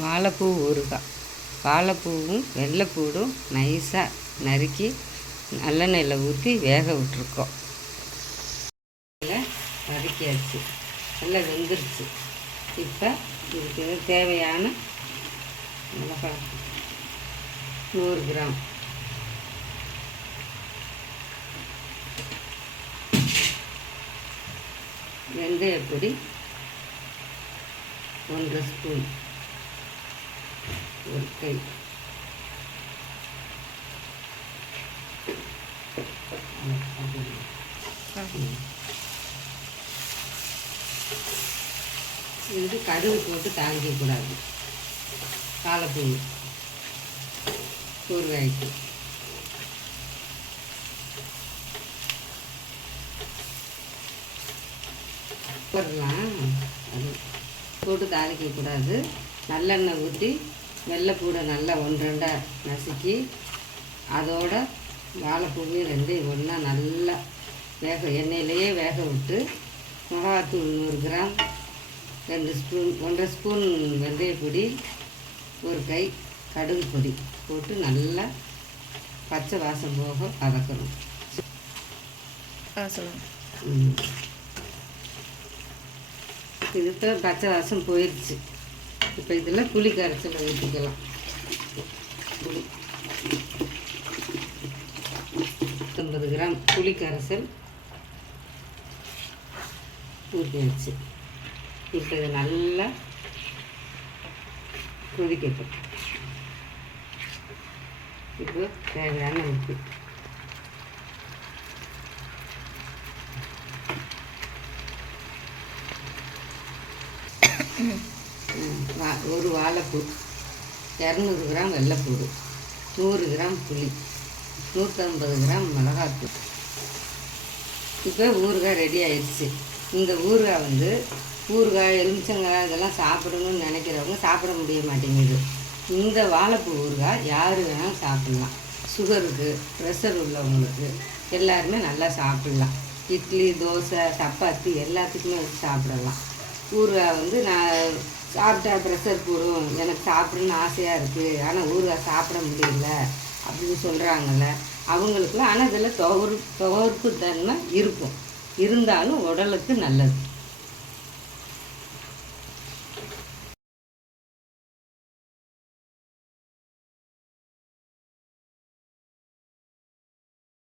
வாழைப்பூ ஊறுகாய். வாழைப்பூவும் வெள்ளைப்பூடும் நைஸாக நறுக்கி நல்லெண்ணெயில் ஊற்றி வேக விட்டுருக்கோம். வதக்கியாச்சு, நல்லா வெந்துருச்சு. இப்போ இதுக்கு தேவையான மிளகாய் 100 கிராம், வெந்தயப்பொடி 1 ஸ்பூன், ஒரு கை, இது கடுகு போட்டு தாளிக்கக்கூடாது. வாழைப்பூ ஊறுகாய்க்கு போடலாம், அது போட்டு தாளிக்கக்கூடாது. நல்லெண்ணெய் ஊற்றி வெள்ளைப்பூடை நல்லா 1-2 நசுக்கி அதோட வாழைப்பூவையும் 2 ஒன்றா நல்லா எண்ணெயிலேயே வேக விட்டு மிளகாத்தூள் 100 கிராம், 2 ஸ்பூன், 1.5 ஸ்பூன் வெந்தயப்பொடி, ஒரு கை கடுகு பொடி போட்டு நல்லா பச்சை வாசம் போக வதக்கணும். இதுக்கு பச்சை வாசம் போயிடுச்சு. இப்போ இதில் புளி கரைசலை ஊற்றிக்கலாம். புளி 50 கிராம் புளி கரைசல் ஊற்றியாச்சு. இப்போ இதை நல்லா கொதிக்கட்டும். இப்போ தேவையான உப்பு, ஒரு வாழைப்பூ, 200 கிராம் வெள்ளைப்பூடு, 100 கிராம் புளி, 150 கிராம் மிளகாத்தூள். இப்போ ஊறுகாய் ரெடி ஆயிடுச்சு. இந்த ஊறுகாய் ஊறுகாய் எலுமிச்சங்காய் இதெல்லாம் சாப்பிடணும்னு நினைக்கிறவங்க சாப்பிட முடிய மாட்டேங்குது. இந்த வாழைப்பூ ஊறுகாய் யார் வேணாலும் சாப்பிட்லாம். சுகருக்கு, ப்ரெஷர் உள்ளவங்களுக்கு எல்லாருமே நல்லா சாப்பிட்லாம். இட்லி, தோசை, சப்பாத்தி எல்லாத்துக்குமே வச்சு சாப்பிடலாம். ஊறுகாய் நான் சாப்பிட்டா ப்ரெஷர் கூடும், எனக்கு சாப்பிடணுன்னு ஆசையாக இருக்குது, ஆனால் ஊறுகாய் சாப்பிட முடியல அப்படின்னு சொல்கிறாங்கள்ல, அவங்களுக்குலாம். ஆனால் இதில் துவர்ப்பு தன்மை இருக்கும், இருந்தாலும் உடலுக்கு நல்லது.